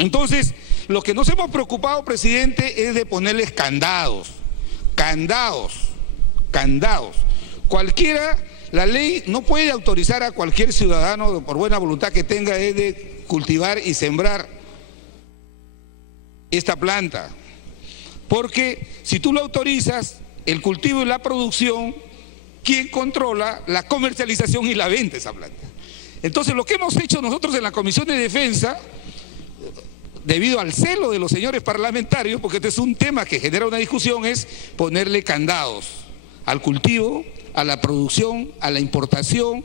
Entonces, lo que nos hemos preocupado, presidente, es de ponerles candados. Cualquiera, la ley no puede autorizar a cualquier ciudadano, por buena voluntad que tenga, de cultivar y sembrar esta planta. Porque si tú lo autorizas, el cultivo y la producción, ¿quién controla la comercialización y la venta de esa planta? Entonces, lo que hemos hecho nosotros en la Comisión de Defensa, debido al celo de los señores parlamentarios, porque este es un tema que genera una discusión, es ponerle candados al cultivo, a la producción, a la importación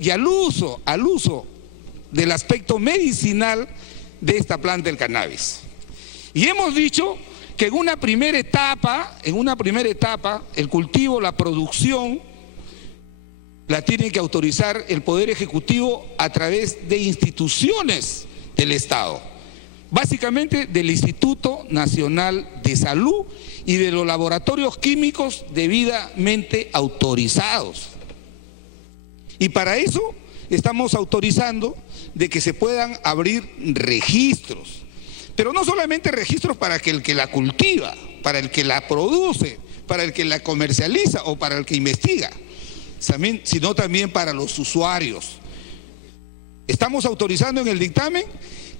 y al uso del aspecto medicinal de esta planta del cannabis. Y hemos dicho que en una primera etapa, el cultivo, la producción, la tiene que autorizar el Poder Ejecutivo a través de instituciones del Estado, básicamente del Instituto Nacional de Salud y de los laboratorios químicos debidamente autorizados. Y para eso estamos autorizando de que se puedan abrir registros, pero no solamente registros para que el que la cultiva, para el que la produce, para el que la comercializa o para el que investiga, sino también para los usuarios. Estamos autorizando en el dictamen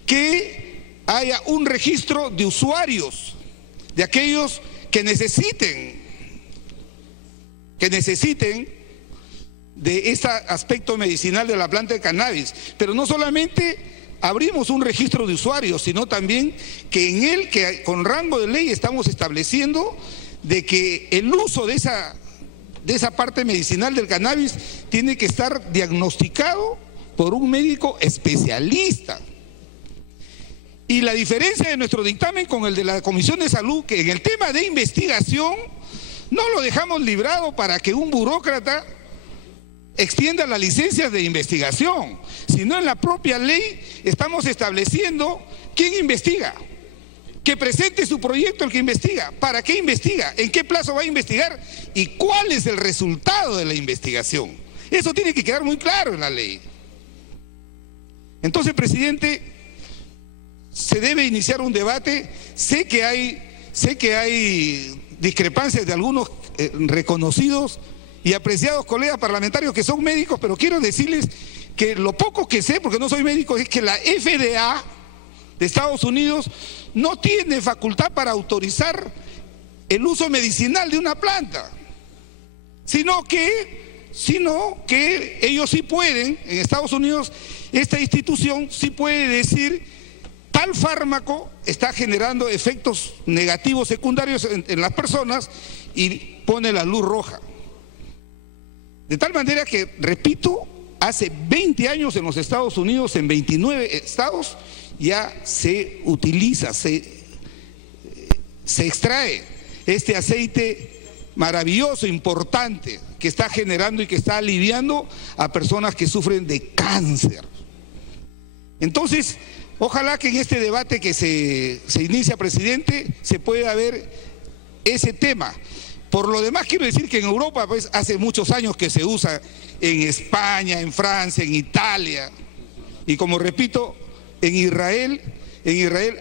que haya un registro de usuarios, de aquellos que necesiten de este aspecto medicinal de la planta de cannabis. Pero no solamente abrimos un registro de usuarios, sino también que en él, que con rango de ley estamos estableciendo de que el uso de esa parte medicinal del cannabis tiene que estar diagnosticado por un médico especialista. Y la diferencia de nuestro dictamen con el de la Comisión de Salud, que en el tema de investigación no lo dejamos librado para que un burócrata extienda las licencias de investigación, sino en la propia ley estamos estableciendo quién investiga, que presente su proyecto el que investiga, para qué investiga, en qué plazo va a investigar y cuál es el resultado de la investigación. Eso tiene que quedar muy claro en la ley. Entonces, presidente, se debe iniciar un debate. Sé que hay discrepancias de algunos reconocidos y apreciados colegas parlamentarios que son médicos, pero quiero decirles que lo poco que sé, porque no soy médico, es que la FDA de Estados Unidos no tiene facultad para autorizar el uso medicinal de una planta, sino que ellos sí pueden, en Estados Unidos, esta institución sí puede decir: tal fármaco está generando efectos negativos secundarios en las personas, y pone la luz roja. De tal manera que, repito, hace 20 años en los Estados Unidos, en 29 estados, ya se utiliza, se extrae este aceite maravilloso, importante, que está generando y que está aliviando a personas que sufren de cáncer. Entonces, ojalá que en este debate que se inicia, presidente, se pueda ver ese tema. Por lo demás, quiero decir que en Europa, pues, hace muchos años que se usa, en España, en Francia, en Italia, y como repito, en Israel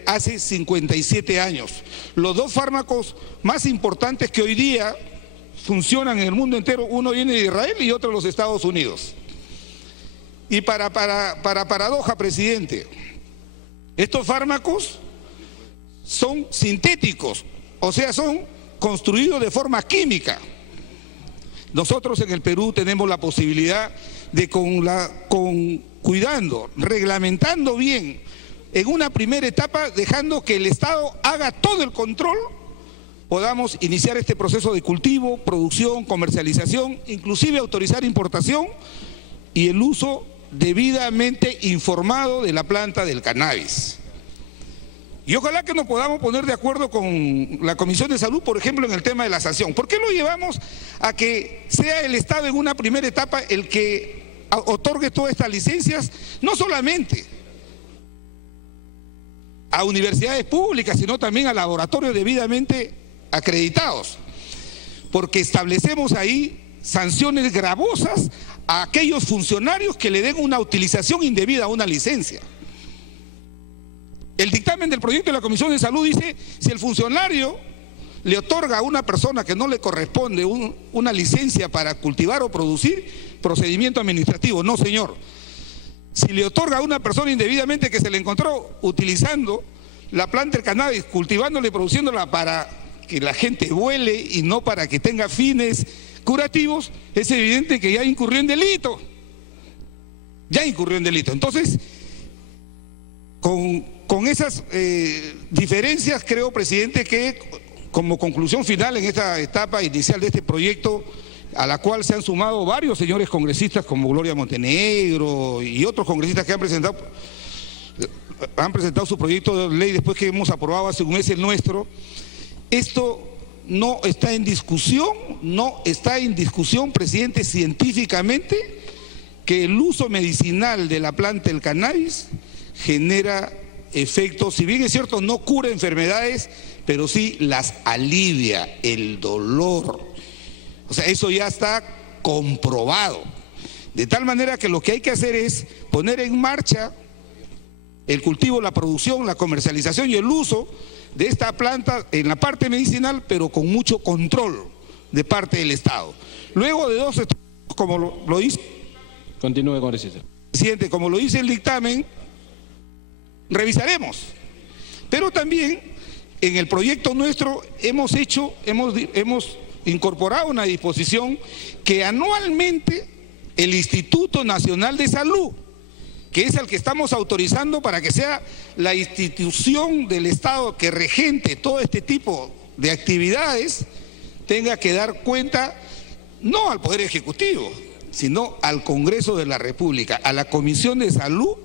hace 57 años. Los dos fármacos más importantes que hoy día funcionan en el mundo entero, uno viene de Israel y otro de los Estados Unidos. Y para paradoja, presidente, estos fármacos son sintéticos, o sea, son construidos de forma química. Nosotros en el Perú tenemos la posibilidad de, cuidando, reglamentando bien, en una primera etapa, dejando que el Estado haga todo el control, podamos iniciar este proceso de cultivo, producción, comercialización, inclusive autorizar importación y el uso debidamente informado de la planta del cannabis. Y ojalá que nos podamos poner de acuerdo con la Comisión de Salud, por ejemplo, en el tema de la sanción. ¿Por qué lo llevamos a que sea el Estado en una primera etapa el que otorgue todas estas licencias? No solamente a universidades públicas, sino también a laboratorios debidamente acreditados. Porque establecemos ahí sanciones gravosas a aquellos funcionarios que le den una utilización indebida a una licencia. El dictamen del proyecto de la Comisión de Salud dice, si el funcionario le otorga a una persona que no le corresponde una licencia para cultivar o producir, procedimiento administrativo. No, señor. Si le otorga a una persona indebidamente que se le encontró utilizando la planta del cannabis, cultivándola y produciéndola para que la gente vuele y no para que tenga fines curativos, es evidente que ya incurrió en delito. Ya incurrió en delito. Entonces, con esas diferencias, creo, presidente, que como conclusión final en esta etapa inicial de este proyecto, a la cual se han sumado varios señores congresistas como Gloria Montenegro y otros congresistas que han presentado su proyecto de ley después que hemos aprobado hace un mes el nuestro. Esto no está en discusión, presidente, científicamente, que el uso medicinal de la planta del cannabis genera efectos, si bien es cierto, no cura enfermedades, pero sí las alivia, el dolor. O sea, eso ya está comprobado. De tal manera que lo que hay que hacer es poner en marcha el cultivo, la producción, la comercialización y el uso de esta planta en la parte medicinal, pero con mucho control de parte del Estado. Luego de 2 estudios, como lo dice... Continúe, congresista. Presidente, como lo dice el dictamen, revisaremos. Pero también en el proyecto nuestro hemos incorporado una disposición que anualmente el Instituto Nacional de Salud, que es el que estamos autorizando para que sea la institución del Estado que regente todo este tipo de actividades, tenga que dar cuenta no al Poder Ejecutivo, sino al Congreso de la República, a la Comisión de Salud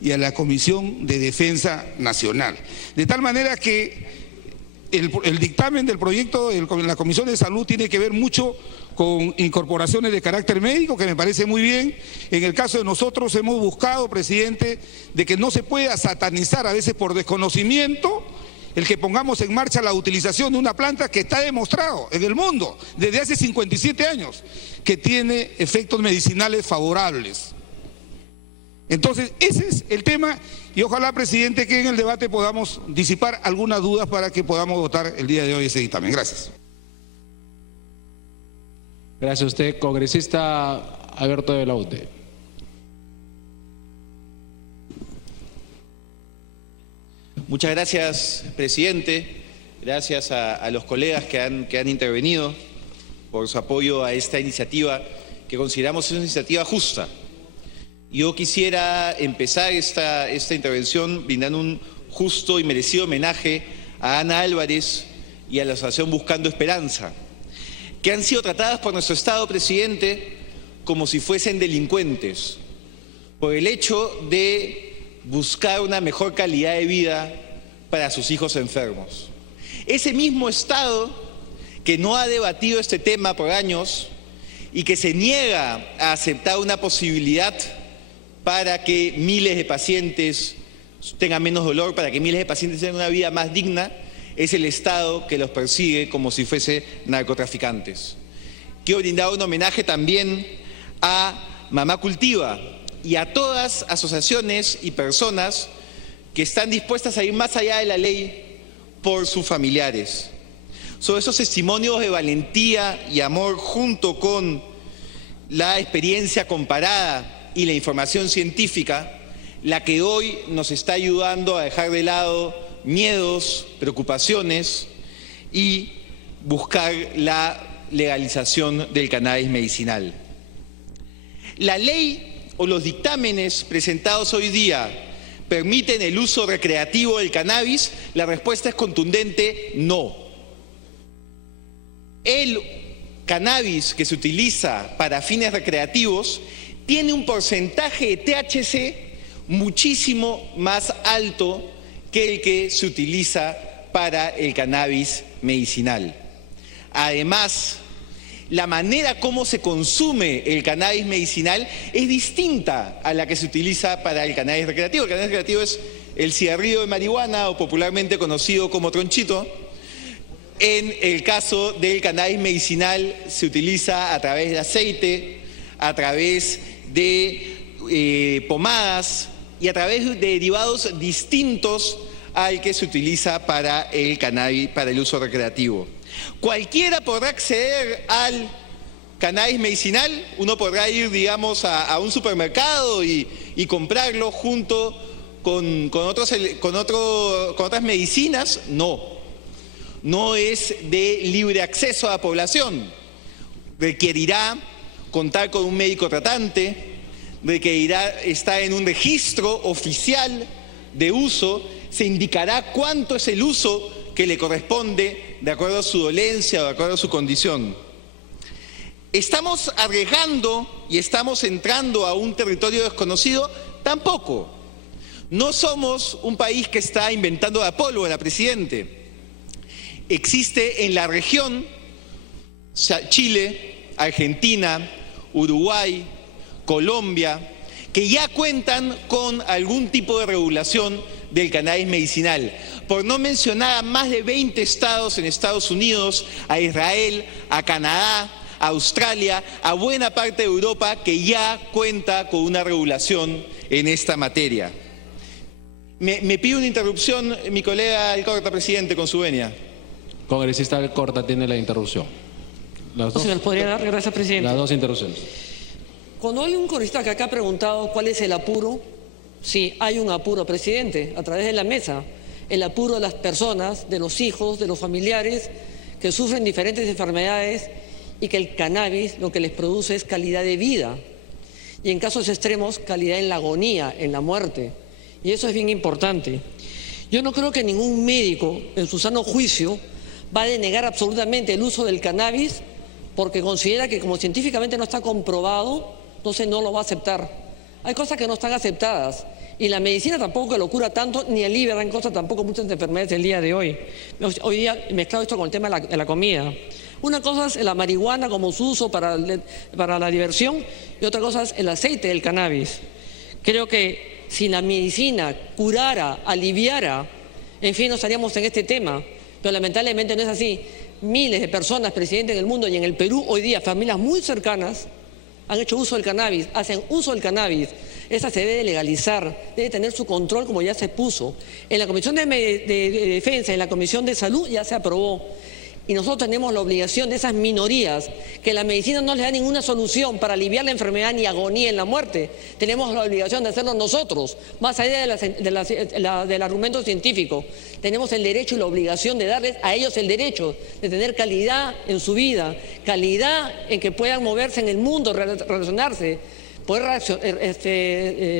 y a la Comisión de Defensa Nacional. De tal manera que el dictamen del proyecto de la Comisión de Salud tiene que ver mucho con incorporaciones de carácter médico, que me parece muy bien. En el caso de nosotros hemos buscado, presidente, de que no se pueda satanizar a veces por desconocimiento el que pongamos en marcha la utilización de una planta que está demostrado en el mundo desde hace 57 años que tiene efectos medicinales favorables. Entonces, ese es el tema y ojalá, presidente, que en el debate podamos disipar algunas dudas para que podamos votar el día de hoy ese dictamen. Gracias. Gracias a usted, congresista Alberto de la UTE. Muchas gracias, presidente. Gracias a los colegas que han intervenido por su apoyo a esta iniciativa que consideramos una iniciativa justa. Yo quisiera empezar esta intervención brindando un justo y merecido homenaje a Ana Álvarez y a la Asociación Buscando Esperanza, que han sido tratadas por nuestro Estado, presidente, como si fuesen delincuentes, por el hecho de buscar una mejor calidad de vida para sus hijos enfermos. Ese mismo Estado que no ha debatido este tema por años y que se niega a aceptar una posibilidad para que miles de pacientes tengan menos dolor, para que miles de pacientes tengan una vida más digna, es el Estado que los persigue como si fuese narcotraficantes. Quiero brindar un homenaje también a Mamá Cultiva y a todas asociaciones y personas que están dispuestas a ir más allá de la ley por sus familiares. Son esos testimonios de valentía y amor junto con la experiencia comparada y la información científica, la que hoy nos está ayudando a dejar de lado miedos, preocupaciones y buscar la legalización del cannabis medicinal. La ley o los dictámenes presentados hoy día permiten el uso recreativo del cannabis. La respuesta es contundente: no. El cannabis que se utiliza para fines recreativos tiene un porcentaje de THC muchísimo más alto que el que se utiliza para el cannabis medicinal. Además, la manera como se consume el cannabis medicinal es distinta a la que se utiliza para el cannabis recreativo. El cannabis recreativo es el cigarrillo de marihuana, o popularmente conocido como tronchito, En el caso del cannabis medicinal se utiliza a través de aceite, a través de pomadas y a través de derivados distintos al que se utiliza para el cannabis, para el uso recreativo. Cualquiera podrá acceder al cannabis medicinal, uno podrá ir, digamos, a un supermercado y comprarlo junto con otras medicinas. No es de libre acceso a la población. Requerirá contar con un médico tratante, requerirá estar en un registro oficial de uso, se indicará cuánto es el uso que le corresponde de acuerdo a su dolencia o de acuerdo a su condición. ¿Estamos arriesgando y estamos entrando a un territorio desconocido? Tampoco. No somos un país que está inventando la pólvora, presidente. Existe en la región Chile, Argentina, Uruguay, Colombia, que ya cuentan con algún tipo de regulación del cannabis medicinal. Por no mencionar a más de 20 estados en Estados Unidos, a Israel, a Canadá, a Australia, a buena parte de Europa que ya cuenta con una regulación en esta materia. Me pide una interrupción mi colega Alcorta, presidente, con su venia. Congresista Alcorta tiene la interrupción. Las dos, ¿Se me podría dar? Gracias, presidente. Las dos interrupciones. Cuando hay un congresista que acá ha preguntado cuál es el apuro, sí, hay un apuro, presidente, a través de la mesa. El apuro de las personas, de los hijos, de los familiares que sufren diferentes enfermedades y que el cannabis lo que les produce es calidad de vida. Y en casos extremos, calidad en la agonía, en la muerte. Y eso es bien importante. Yo no creo que ningún médico, en su sano juicio, va a denegar absolutamente el uso del cannabis porque considera que como científicamente no está comprobado, entonces no lo va a aceptar. Hay cosas que no están aceptadas y la medicina tampoco que lo cura tanto, ni alivia gran cosa tampoco muchas enfermedades del día de hoy. Hoy día he mezclado esto con el tema de la comida. Una cosa es la marihuana como su uso para la diversión y otra cosa es el aceite del cannabis. Creo que si la medicina curara, aliviara, en fin, no estaríamos en este tema, pero lamentablemente no es así. Miles de personas, presidente, en el mundo y en el Perú, hoy día, familias muy cercanas, han hecho uso del cannabis, hacen uso del cannabis. Esa se debe legalizar, debe tener su control como ya se puso. En la Comisión de Defensa, en la Comisión de Salud ya se aprobó. Y nosotros tenemos la obligación de esas minorías, que la medicina no les da ninguna solución para aliviar la enfermedad ni agonía en la muerte. Tenemos la obligación de hacerlo nosotros, más allá del argumento científico. Tenemos el derecho y la obligación de darles a ellos el derecho de tener calidad en su vida, calidad en que puedan moverse en el mundo, relacionarse, poder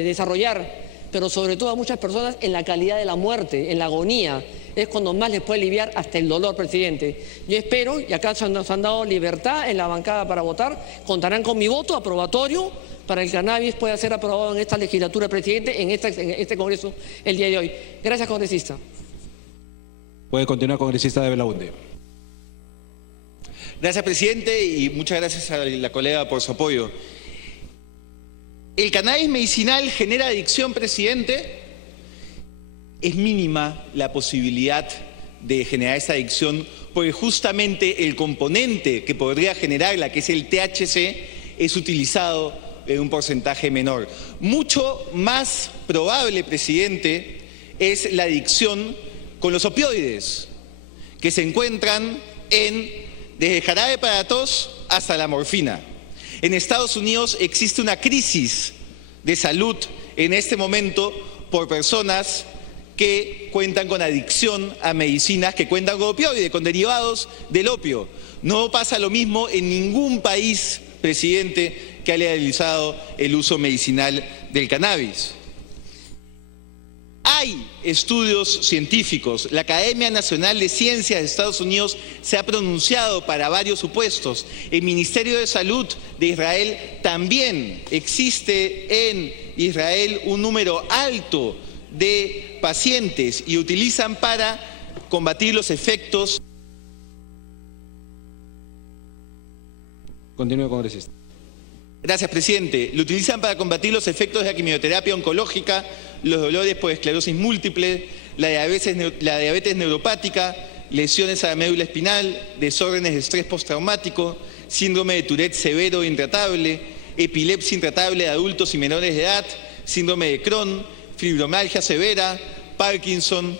desarrollar, pero sobre todo a muchas personas en la calidad de la muerte, en la agonía. Es cuando más les puede aliviar hasta el dolor, presidente. Yo espero, y acá nos han dado libertad en la bancada para votar, contarán con mi voto aprobatorio para que el cannabis pueda ser aprobado en esta legislatura, presidente, en este Congreso el día de hoy. Gracias, congresista. Puede continuar, congresista de Belaunde. Gracias, presidente, y muchas gracias a la colega por su apoyo. ¿El cannabis medicinal genera adicción, presidente? Es mínima la posibilidad de generar esa adicción porque justamente el componente que podría generarla, que es el THC, es utilizado en un porcentaje menor. Mucho más probable, presidente, es la adicción con los opioides, que se encuentran desde el jarabe para tos hasta la morfina. En Estados Unidos existe una crisis de salud en este momento por personas que cuentan con adicción a medicinas que cuentan con opioides, con derivados del opio. No pasa lo mismo en ningún país, presidente, que ha legalizado el uso medicinal del cannabis. Hay estudios científicos. La Academia Nacional de Ciencias de Estados Unidos se ha pronunciado para varios supuestos. El Ministerio de Salud de Israel también. Existe en Israel un número alto de pacientes y utilizan para combatir los efectos. Continúe, congresista. Gracias, presidente. Lo utilizan para combatir los efectos de la quimioterapia oncológica, los dolores por esclerosis múltiple, la diabetes neuropática, lesiones a la médula espinal, desórdenes de estrés postraumático, síndrome de Tourette severo e intratable, epilepsia intratable de adultos y menores de edad, síndrome de Crohn, fibromialgia severa, Parkinson.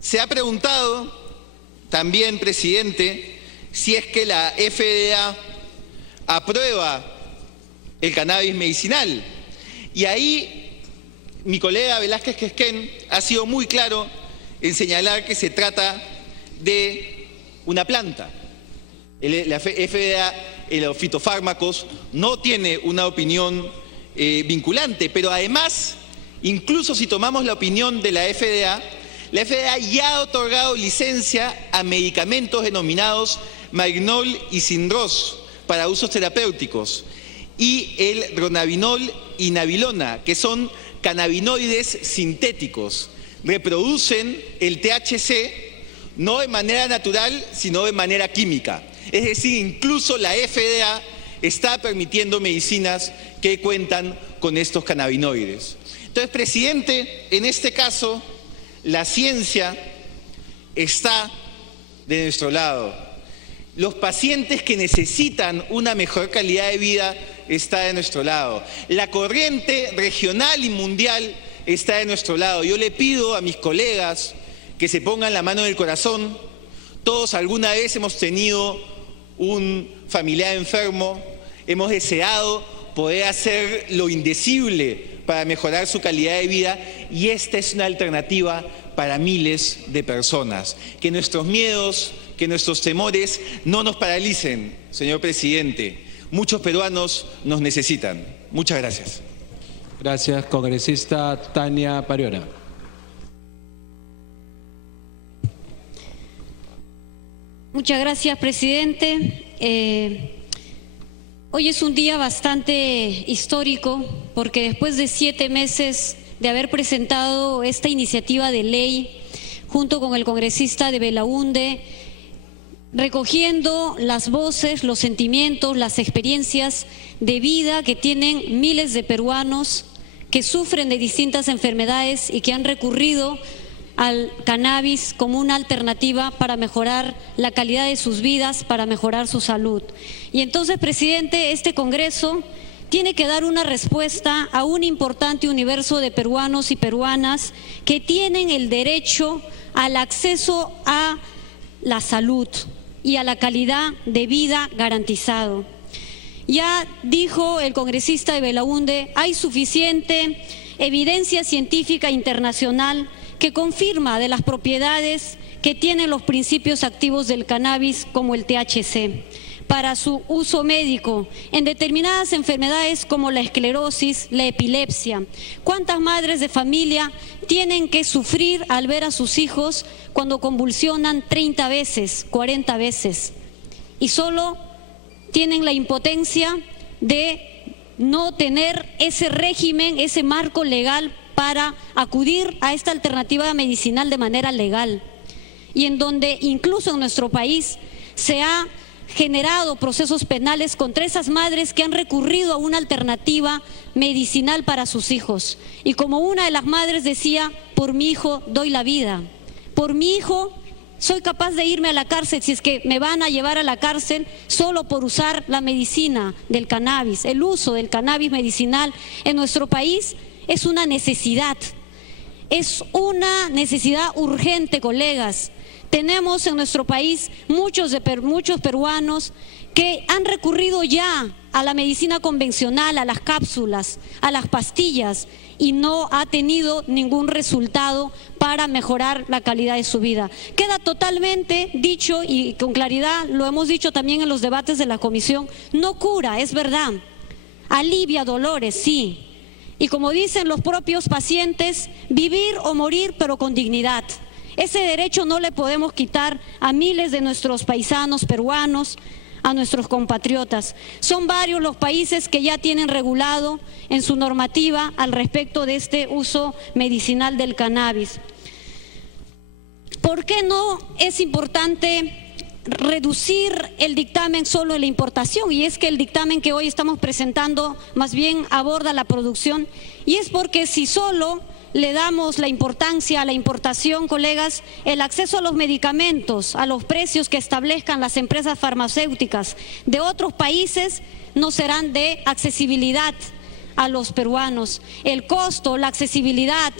Se ha preguntado también, presidente, si es que la FDA aprueba el cannabis medicinal. Y ahí mi colega Velázquez Quezquén ha sido muy claro en señalar que se trata de una planta. La FDA en los fitofármacos no tiene una opinión vinculante, pero además, incluso si tomamos la opinión de la FDA ya ha otorgado licencia a medicamentos denominados Marinol y Sindros para usos terapéuticos y el Dronabinol y Nabilona, que son cannabinoides sintéticos. Reproducen el THC no de manera natural, sino de manera química. Es decir, incluso la FDA está permitiendo medicinas que cuentan con estos cannabinoides. Entonces, presidente, en este caso, la ciencia está de nuestro lado. Los pacientes que necesitan una mejor calidad de vida está de nuestro lado. La corriente regional y mundial está de nuestro lado. Yo le pido a mis colegas que se pongan la mano en el corazón. Todos alguna vez hemos tenido un familiar enfermo, hemos deseado poder hacer lo indecible para mejorar su calidad de vida, y esta es una alternativa para miles de personas. Que nuestros miedos, que nuestros temores no nos paralicen, señor presidente. Muchos peruanos nos necesitan. Muchas gracias. Gracias, congresista Tania Pariora. Muchas gracias, presidente. Hoy es un día bastante histórico porque después de 7 meses de haber presentado esta iniciativa de ley junto con el congresista de Belaúnde, recogiendo las voces, los sentimientos, las experiencias de vida que tienen miles de peruanos que sufren de distintas enfermedades y que han recurrido al cannabis como una alternativa para mejorar la calidad de sus vidas, para mejorar su salud. Y entonces, presidente, este Congreso tiene que dar una respuesta a un importante universo de peruanos y peruanas que tienen el derecho al acceso a la salud y a la calidad de vida garantizado. Ya dijo el congresista de Belaúnde, hay suficiente evidencia científica internacional que confirma de las propiedades que tienen los principios activos del cannabis como el THC para su uso médico en determinadas enfermedades como la esclerosis, la epilepsia. ¿Cuántas madres de familia tienen que sufrir al ver a sus hijos cuando convulsionan 30 veces, 40 veces? Y solo tienen la impotencia de no tener ese régimen, ese marco legal para acudir a esta alternativa medicinal de manera legal, y en donde incluso en nuestro país se ha generado procesos penales contra esas madres que han recurrido a una alternativa medicinal para sus hijos. Y como una de las madres decía, por mi hijo doy la vida, por mi hijo soy capaz de irme a la cárcel si es que me van a llevar a la cárcel solo por usar la medicina del cannabis. El uso del cannabis medicinal en nuestro país es una necesidad urgente, colegas. Tenemos en nuestro país muchos peruanos que han recurrido ya a la medicina convencional, a las cápsulas, a las pastillas, y no ha tenido ningún resultado para mejorar la calidad de su vida. Queda totalmente dicho, y con claridad lo hemos dicho también en los debates de la comisión, no cura, es verdad, alivia dolores, sí. Y como dicen los propios pacientes, vivir o morir pero con dignidad. Ese derecho no le podemos quitar a miles de nuestros paisanos peruanos, a nuestros compatriotas. Son varios los países que ya tienen regulado en su normativa al respecto de este uso medicinal del cannabis. ¿Por qué no es importante reducir el dictamen solo en la importación? Y es que el dictamen que hoy estamos presentando más bien aborda la producción, y es porque si solo le damos la importancia a la importación, colegas, el acceso a los medicamentos, a los precios que establezcan las empresas farmacéuticas de otros países no serán de accesibilidad a los peruanos. El costo, la accesibilidad,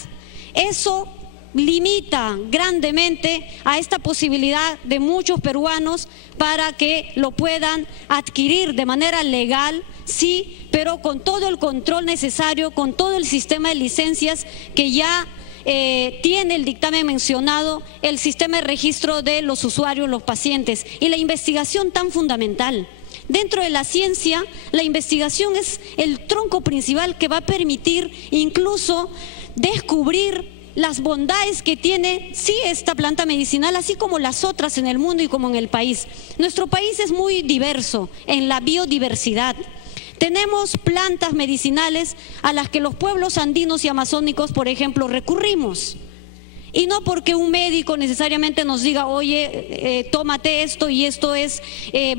eso limita grandemente a esta posibilidad de muchos peruanos para que lo puedan adquirir de manera legal, sí, pero con todo el control necesario, con todo el sistema de licencias que ya tiene el dictamen mencionado, el sistema de registro de los usuarios, los pacientes, y la investigación tan fundamental. Dentro de la ciencia, la investigación es el tronco principal que va a permitir incluso descubrir las bondades que tiene, sí, esta planta medicinal, así como las otras en el mundo y como en el país. Nuestro país es muy diverso en la biodiversidad. Tenemos plantas medicinales a las que los pueblos andinos y amazónicos, por ejemplo, recurrimos. Y no porque un médico necesariamente nos diga, oye, tómate esto y esto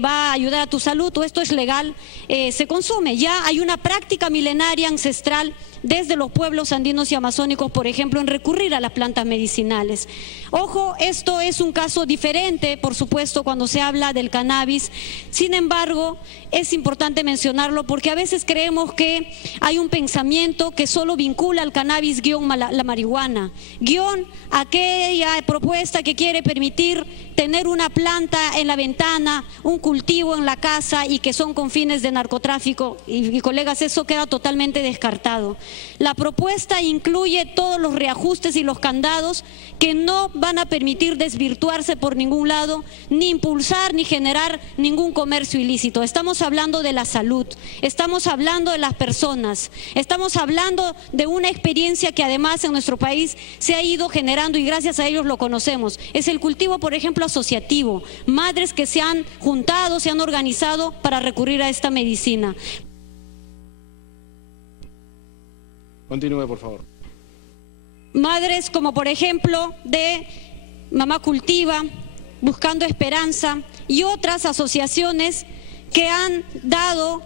va a ayudar a tu salud o esto es legal, se consume. Ya hay una práctica milenaria ancestral desde los pueblos andinos y amazónicos, por ejemplo, en recurrir a las plantas medicinales. Ojo, esto es un caso diferente, por supuesto, cuando se habla del cannabis. Sin embargo, es importante mencionarlo porque a veces creemos que hay un pensamiento que solo vincula al cannabis guión la marihuana, guión aquella propuesta que quiere permitir tener una planta en la ventana, un cultivo en la casa y que son con fines de narcotráfico. Y colegas, eso queda totalmente descartado. La propuesta incluye todos los reajustes y los candados que no van a permitir desvirtuarse por ningún lado, ni impulsar ni generar ningún comercio ilícito. Estamos hablando de la salud, estamos hablando de las personas, estamos hablando de una experiencia que además en nuestro país se ha ido generando y gracias a ellos lo conocemos. Es el cultivo, por ejemplo, asociativo, madres que se han juntado, se han organizado para recurrir a esta medicina. Continúe, por favor. Madres como por ejemplo de Mamá Cultiva, Buscando Esperanza y otras asociaciones que han dado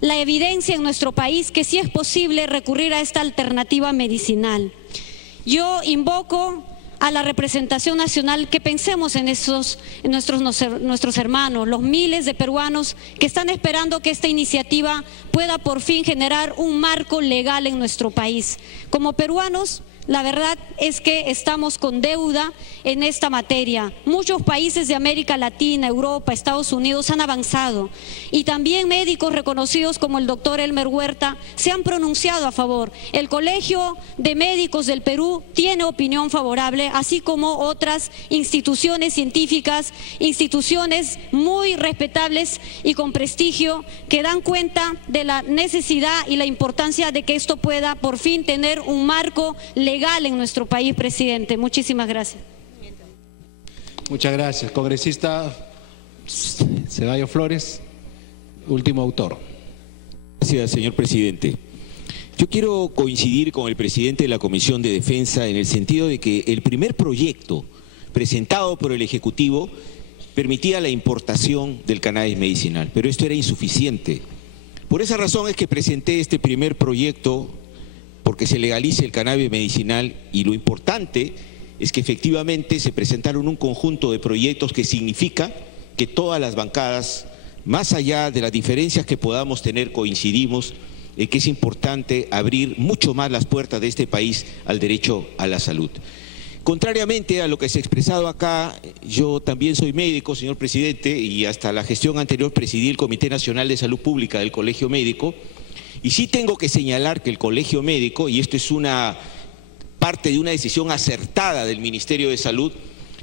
la evidencia en nuestro país que sí es posible recurrir a esta alternativa medicinal. Yo invoco a la representación nacional que pensemos en nuestros hermanos, los miles de peruanos que están esperando que esta iniciativa pueda por fin generar un marco legal en nuestro país. Como peruanos, la verdad es que estamos con deuda en esta materia. Muchos países de América Latina, Europa, Estados Unidos han avanzado y también médicos reconocidos como el doctor Elmer Huerta se han pronunciado a favor. El Colegio de Médicos del Perú tiene opinión favorable, así como otras instituciones científicas, instituciones muy respetables y con prestigio que dan cuenta de la necesidad y la importancia de que esto pueda por fin tener un marco legal en nuestro país, presidente. Muchísimas gracias. Muchas gracias. Congresista Ceballos Flores, último autor. Gracias, señor presidente. Yo quiero coincidir con el presidente de la Comisión de Defensa en el sentido de que el primer proyecto presentado por el Ejecutivo permitía la importación del cannabis medicinal, pero esto era insuficiente. Por esa razón es que presenté este primer proyecto porque se legalice el cannabis medicinal y lo importante es que efectivamente se presentaron un conjunto de proyectos que significa que todas las bancadas, más allá de las diferencias que podamos tener, coincidimos en que es importante abrir mucho más las puertas de este país al derecho a la salud. Contrariamente a lo que se ha expresado acá, yo también soy médico, señor presidente, y hasta la gestión anterior presidí el Comité Nacional de Salud Pública del Colegio Médico. Y sí tengo que señalar que el Colegio Médico, y esto es una parte de una decisión acertada del Ministerio de Salud,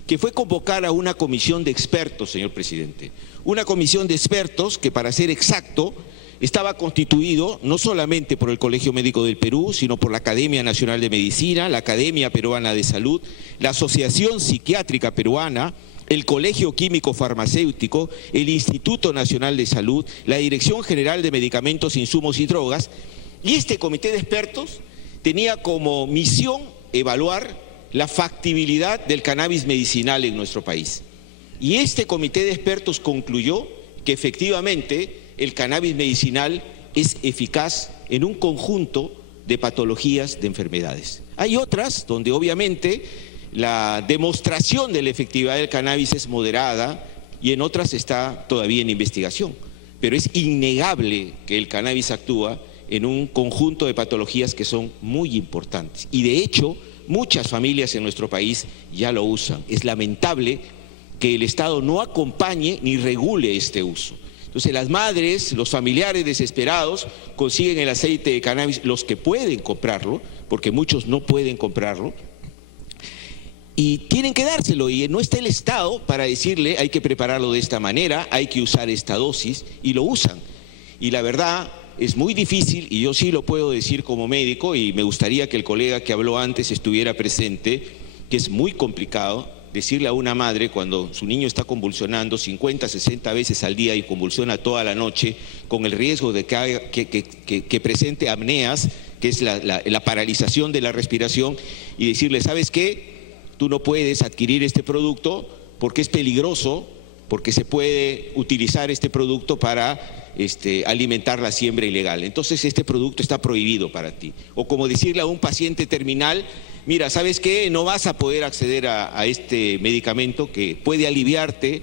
que fue convocar a una comisión de expertos, señor presidente. Una comisión de expertos que, para ser exacto, estaba constituido no solamente por el Colegio Médico del Perú, sino por la Academia Nacional de Medicina, la Academia Peruana de Salud, la Asociación Psiquiátrica Peruana, el Colegio Químico Farmacéutico, el Instituto Nacional de Salud, la Dirección General de Medicamentos, Insumos y Drogas, y este comité de expertos tenía como misión evaluar la factibilidad del cannabis medicinal en nuestro país. Y este comité de expertos concluyó que efectivamente el cannabis medicinal es eficaz en un conjunto de patologías, de enfermedades. Hay otras donde obviamente la demostración de la efectividad del cannabis es moderada y en otras está todavía en investigación. Pero es innegable que el cannabis actúa en un conjunto de patologías que son muy importantes. Y de hecho, muchas familias en nuestro país ya lo usan. Es lamentable que el Estado no acompañe ni regule este uso. Entonces las madres, los familiares desesperados consiguen el aceite de cannabis, los que pueden comprarlo, porque muchos no pueden comprarlo, y tienen que dárselo, y no está el Estado para decirle hay que prepararlo de esta manera, hay que usar esta dosis, y lo usan. Y la verdad es muy difícil, y yo sí lo puedo decir como médico, y me gustaría que el colega que habló antes estuviera presente, que es muy complicado decirle a una madre cuando su niño está convulsionando 50, 60 veces al día y convulsiona toda la noche, con el riesgo de que presente apneas, que es la paralización de la respiración, y decirle, ¿sabes qué? Tú no puedes adquirir este producto porque es peligroso, porque se puede utilizar este producto para alimentar la siembra ilegal. Entonces este producto está prohibido para ti. O como decirle a un paciente terminal, mira, ¿sabes qué? No vas a poder acceder a este medicamento que puede aliviarte,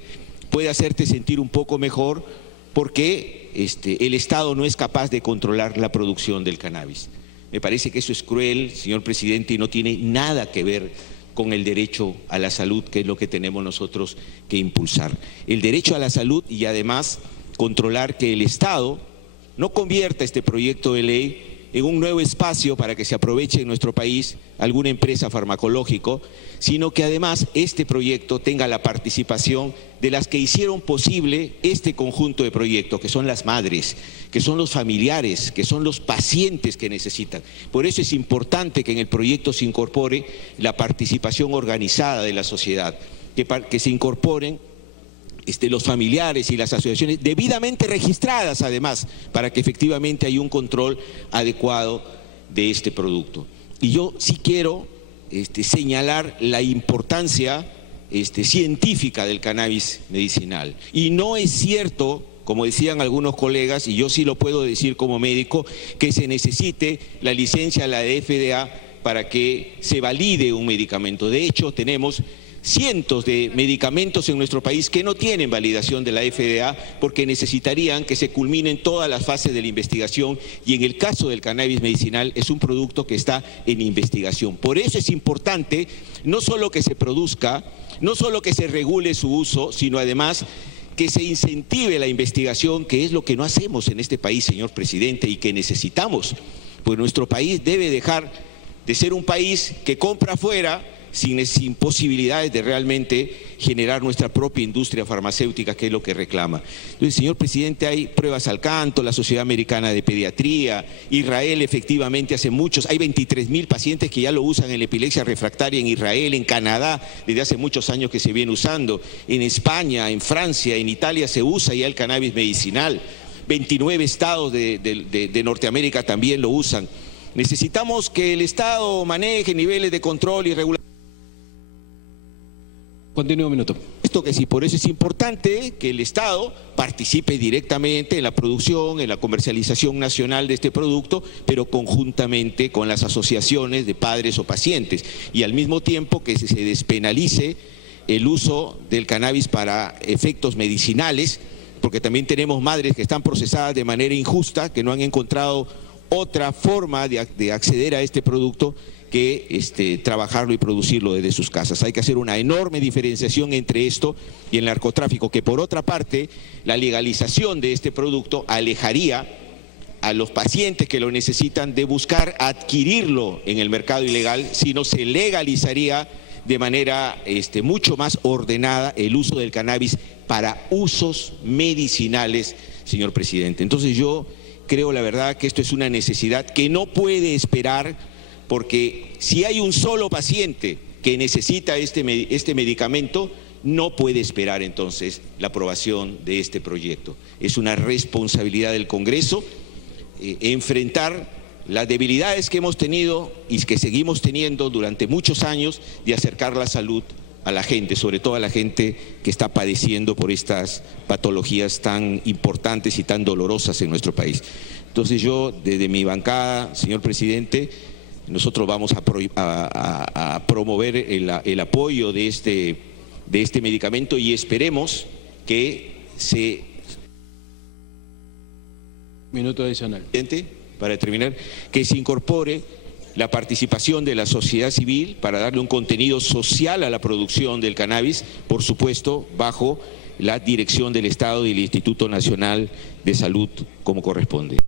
puede hacerte sentir un poco mejor, porque el Estado no es capaz de controlar la producción del cannabis. Me parece que eso es cruel, señor presidente, y no tiene nada que ver con el derecho a la salud, que es lo que tenemos nosotros que impulsar. El derecho a la salud y además controlar que el Estado no convierta este proyecto de ley en un nuevo espacio para que se aproveche en nuestro país alguna empresa farmacológica, sino que además este proyecto tenga la participación de las que hicieron posible este conjunto de proyectos, que son las madres, que son los familiares, que son los pacientes que necesitan. Por eso es importante que en el proyecto se incorpore la participación organizada de la sociedad, que se incorporen los familiares y las asociaciones debidamente registradas además, para que efectivamente haya un control adecuado de este producto. Y yo sí quiero señalar la importancia científica del cannabis medicinal. Y no es cierto, como decían algunos colegas, y yo sí lo puedo decir como médico, que se necesite la licencia de la FDA para que se valide un medicamento. De hecho, tenemos cientos de medicamentos en nuestro país que no tienen validación de la FDA porque necesitarían que se culminen todas las fases de la investigación, y en el caso del cannabis medicinal es un producto que está en investigación. Por eso es importante no solo que se produzca, no solo que se regule su uso, sino además que se incentive la investigación, que es lo que no hacemos en este país, señor presidente, y que necesitamos, pues nuestro país debe dejar de ser un país que compra afuera sin posibilidades de realmente generar nuestra propia industria farmacéutica, que es lo que reclama. Entonces, señor presidente, hay pruebas al canto, la Sociedad Americana de Pediatría, Israel efectivamente hace muchos, hay 23.000 pacientes que ya lo usan en la epilepsia refractaria en Israel, en Canadá, desde hace muchos años que se viene usando, en España, en Francia, en Italia se usa ya el cannabis medicinal, 29 estados de Norteamérica también lo usan. Necesitamos que el Estado maneje niveles de control y regulación. Continúa un minuto. Esto que sí, por eso es importante que el Estado participe directamente en la producción, en la comercialización nacional de este producto, pero conjuntamente con las asociaciones de padres o pacientes, y al mismo tiempo que se despenalice el uso del cannabis para efectos medicinales, porque también tenemos madres que están procesadas de manera injusta, que no han encontrado otra forma de acceder a este producto que trabajarlo y producirlo desde sus casas. Hay que hacer una enorme diferenciación entre esto y el narcotráfico, que por otra parte, la legalización de este producto alejaría a los pacientes que lo necesitan de buscar adquirirlo en el mercado ilegal, sino se legalizaría de manera mucho más ordenada el uso del cannabis para usos medicinales, señor presidente. Entonces yo creo la verdad que esto es una necesidad que no puede esperar, porque si hay un solo paciente que necesita este medicamento, no puede esperar entonces la aprobación de este proyecto. Es una responsabilidad del Congreso enfrentar las debilidades que hemos tenido y que seguimos teniendo durante muchos años de acercar la salud a la gente, sobre todo a la gente que está padeciendo por estas patologías tan importantes y tan dolorosas en nuestro país. Entonces yo, desde mi bancada, señor presidente, nosotros vamos a promover el apoyo de este medicamento y esperemos que se... Minuto adicional. Para terminar, que se incorpore la participación de la sociedad civil para darle un contenido social a la producción del cannabis, por supuesto, bajo la dirección del Estado y del Instituto Nacional de Salud, como corresponde.